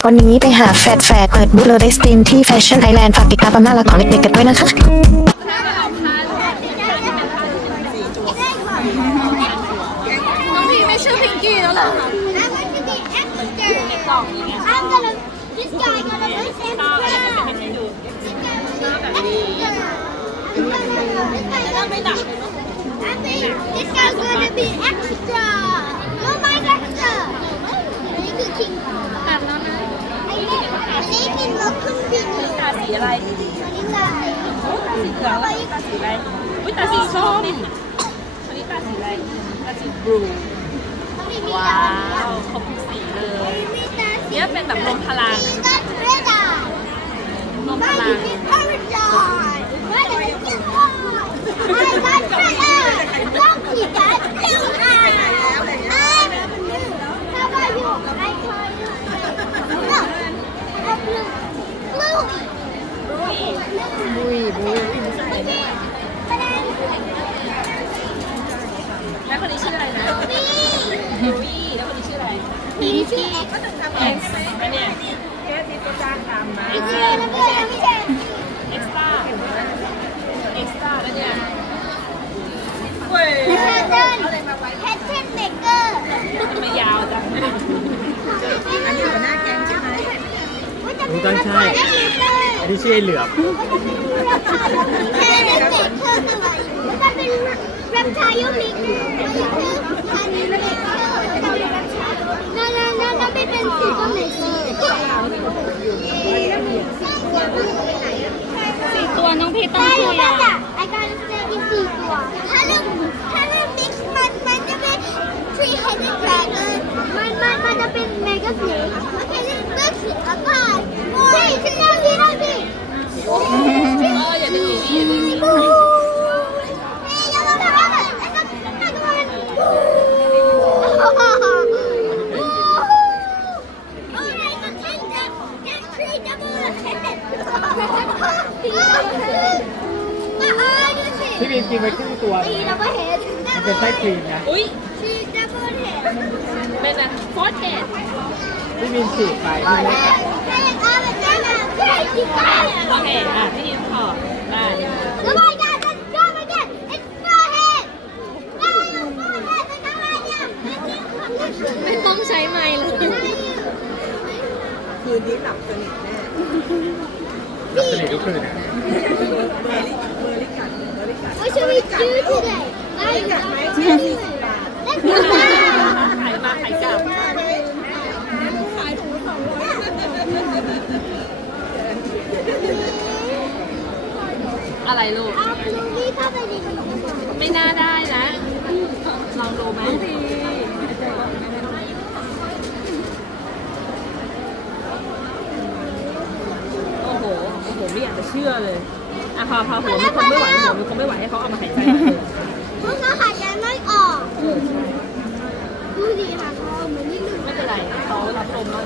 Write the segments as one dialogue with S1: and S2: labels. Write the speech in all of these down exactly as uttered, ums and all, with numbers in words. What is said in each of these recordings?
S1: วันนี้ไปหาแฟดแฟดเปิดบูธเลยได้สตรีมที่แฟชั่นไอแลนด์ฝากติดตามความน่ารักของเด็กๆกันด้วยนะคะ
S2: น้องพีไม่ชื่อพิงกี้แล้วเหรอคะ
S3: I'm gonna, this guy gonna be extra. This guy's gonna be extra. No, my extra. อันนี้คือคิง
S2: ตัดแล้วนะ
S3: อันนี้อันนี้กินรสขึ้นบิน
S2: ตาสีอะไร
S3: อันนี้ตาสี
S2: ตาสีเหลืองแล้วตาสีอะไรอุ้ยตาสีส้มอันนี้ตาสีอะไรตาสีบลู
S3: มีมี
S2: ว้า
S3: ตาว
S2: ครบทุกสีเลย
S3: มีตาสี
S2: เนี่ยเป็นแบบลมพลัง
S3: มีตาเรดา
S2: ลมพ
S3: ไม่
S2: ลัง
S3: มีพาราไดซ์ไม่ได้กินข้าวไม่ได้เรดาต้องขีดกันเร็วอ่ะถ้าว่าอยู่ไอ้คอยอยู่ no เอาบลูบลู
S2: บุยบุย
S3: ไม่ใช่ประเด็น
S2: แล้วคนนี้ชื่ออะไรนะ
S3: นี่
S2: บุยแล้วคนนี้ชื่ออะไร
S3: นี่ชื่อเอ็กซ์
S2: เอ็กซ์อันเนี้ยเอ็กซ์
S3: ไม่ใช่ไม่ใช่ไม่ใช่
S2: เอ็กซ์ต้าเอ็กซ์ต้าแล้วเนี่ยเว้ย
S3: แพทเทิร์นแพทเทิร์นเมกเกอร์
S2: ทำไมยาวจัง
S3: อันนี้หัวหน้าแก๊งใช่ไหม
S4: รู้ต้องใช่อันนี้ชื่อไอ้เหลือบ
S3: แค่ได้เด็กเธอสวยแล้วก็เป็นแรปชายุมิกมันคืออันนี้เด็กเธอจะเป็นแรปชานั่นนั่นนั่นไม่เป็นสีก็เหมือนสี
S2: สี่ตัวน้องพีต้อง
S3: ได้
S2: ช่วย
S3: แล้
S2: อ่ะ
S3: วจ้ะไอ้การเจออีกสี่ตัวถ้าเรื่องถ้าเรื่องมิกซ์มันมันจะเป็น three headed dragon มันมันมันจะเป็น mega snake โอเคเรื่องมิกซ์แล้วก็พี่ฉันเล่าดีเล่าดี
S2: เอออย่าดึงอย่างนี้อย่าดึงอย่างนี้
S3: เฮ้ยอย่ามาทำอะไรไอ้ก็ถ้าตัวมันโอ้ยมันแข็งจังแข็งทรีดับเบิลเฮดมาเออดูสิ
S4: พี่บีมกินไปครึ่งตัว
S3: ทรีดับเบิลเฮด
S4: มันเป็นไส้ครีมนะ
S2: อุ้ย
S3: ทรีดับเบิลเฮด
S2: เป็นอะฟอสเทส
S4: พี่บีมฉีกไปพี่เล็กอะ
S3: เฮ้ยเอาไปเจ้าหน้าที่ที่บ้าน
S2: โอเคอ่ะพี่ยินขอได้
S3: แล้วไปกัน let's go again it's forehead no forehead เป็นอะไรเนี่ยไม่
S2: ไม่ต้องใช้ไม้เลย
S4: หลับสนิททุกคืนนะ
S3: What should we do today? I Let's go now.
S2: ขายมาขายกลับอะไรลูก
S3: เอาลูกนี่เข้าไปดิ
S2: ไม่น่าได้นะ ลองดูไหมโอ้โห โอ้โห ไม่อยากจะเชื่อเลยอ่ะพอพอหัวมันคงไม่ไหวหัวมันคงไม่ไหวให้เขาเอามาหายใจมาเลย
S3: พวกเขาหายใจไม่ออกดูดิค่ะเขาเหมือนนี่ลูก
S2: ไม่เป็นไรเขารับลมแล้ว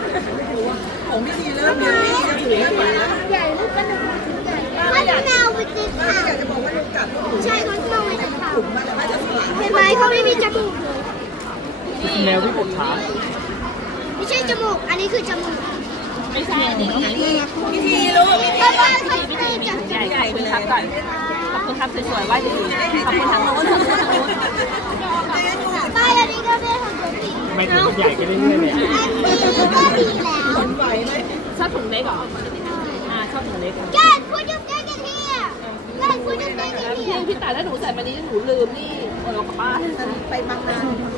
S3: ใหญ่ลูกกระดูกใหญ่เขาจะแมวไปจิกค่ะใช่เขาจะแมวไปจิกค่ะเห็นไหมเขาไม่มีจมูกเลย
S4: แมวที่ปวดขา
S3: ไม่ใช่จมูก อันนี้คือจมูก
S2: ไม่ใช่นี่
S3: วิธีลูกวิธีว่าเขา
S2: พี่
S3: ไม่
S2: ที
S3: จั
S2: พี่
S3: บ
S2: ทีใหญ่ขอบคุณครับก่อนขอบคุณครับสวยๆไหว้ดีๆขอบคุณทางโน้นขอบคุณทางโน้น
S3: ไปอันนี้ก็ไม่ทำตัวผิด
S4: ทำไมถึงมันใหญ่ขึ้นเรื่อยๆเลยอะ
S3: อันนี้ก็ดีแล้ว
S2: ชอบถุงเล็กเหรออ่าชอบถุงเล็ก
S3: Guys, put your thing in here. Guys, put your thing in
S2: พี่
S3: here.
S2: พี่ตายแล้วหนูใส่มานี้หนูลืมนี่โอ้ยกลับบ้านไปบางนา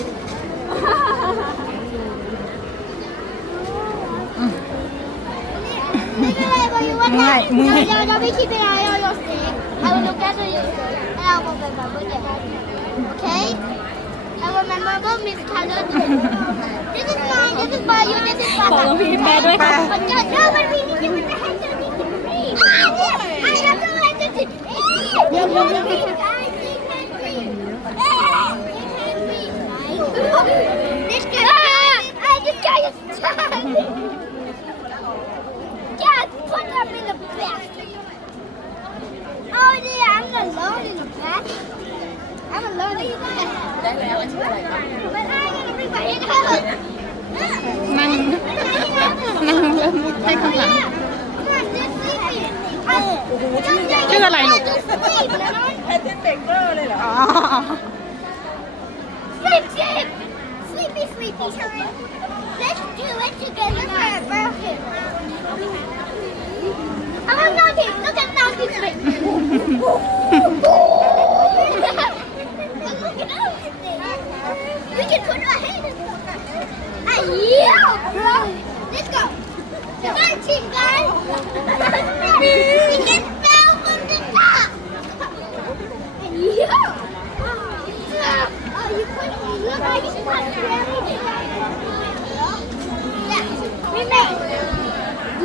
S3: Whenever you want that, you'll, you'll, you'll be keeping an eye on your stick. I will look after your stick, and I will remember it. Okay? I will remember Miss Tyler. This is mine. This is for you. This is for
S2: บอกน้องพี่แปลด้วยค่ะ
S3: But God, no, but we need to put the hands on it. Ah, yeah. I have no hands on it. Eh, you want me? I think hand cream. Eh, hand cream. This guy, ah, this guy is trying. Yes, put them in the basket. Oh yeah, I'm alone in the basket. I'm alone in the basket. But I gotta bring my head up.
S2: มันมัน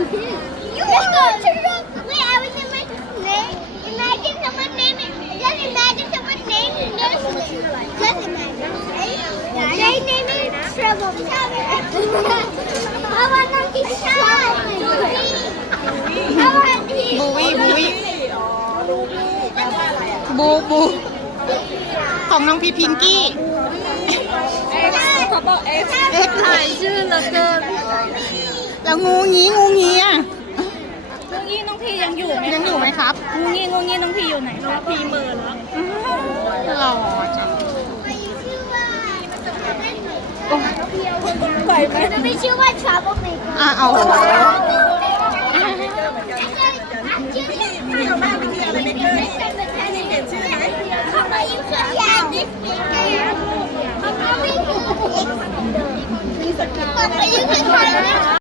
S3: Let's go to the wait, I was in my name. Imagine someone naming just imagine someone naming this just imagine. They name it Trouble. I want to keep trying. I want to
S5: บูวี่บูวี่บูบูของน้องพีพิงกี้
S2: เขาบอกเอ็กซ์
S5: เอ็กซ์
S2: ถ่ายชื่อเหลือเกิน
S5: แล้วงูงี้งูงี้อ่ะ
S2: งงงี้น้องพี่ยังอยู่ไหม
S5: ยังอยู่ไหมครับ
S2: งงงี้งงงี้น้องพี่อยู่ไหนครับพี่เมินแล้ว
S5: หล่อจัง
S2: ไหวไหม
S3: ไม่ชื่อว่า Trouble Maker
S5: อ่ะเอา
S3: ทำไมยิ่งเคลื่อนย้ายนิดเดียวทำไมยิ่งเคลื่อนย้าย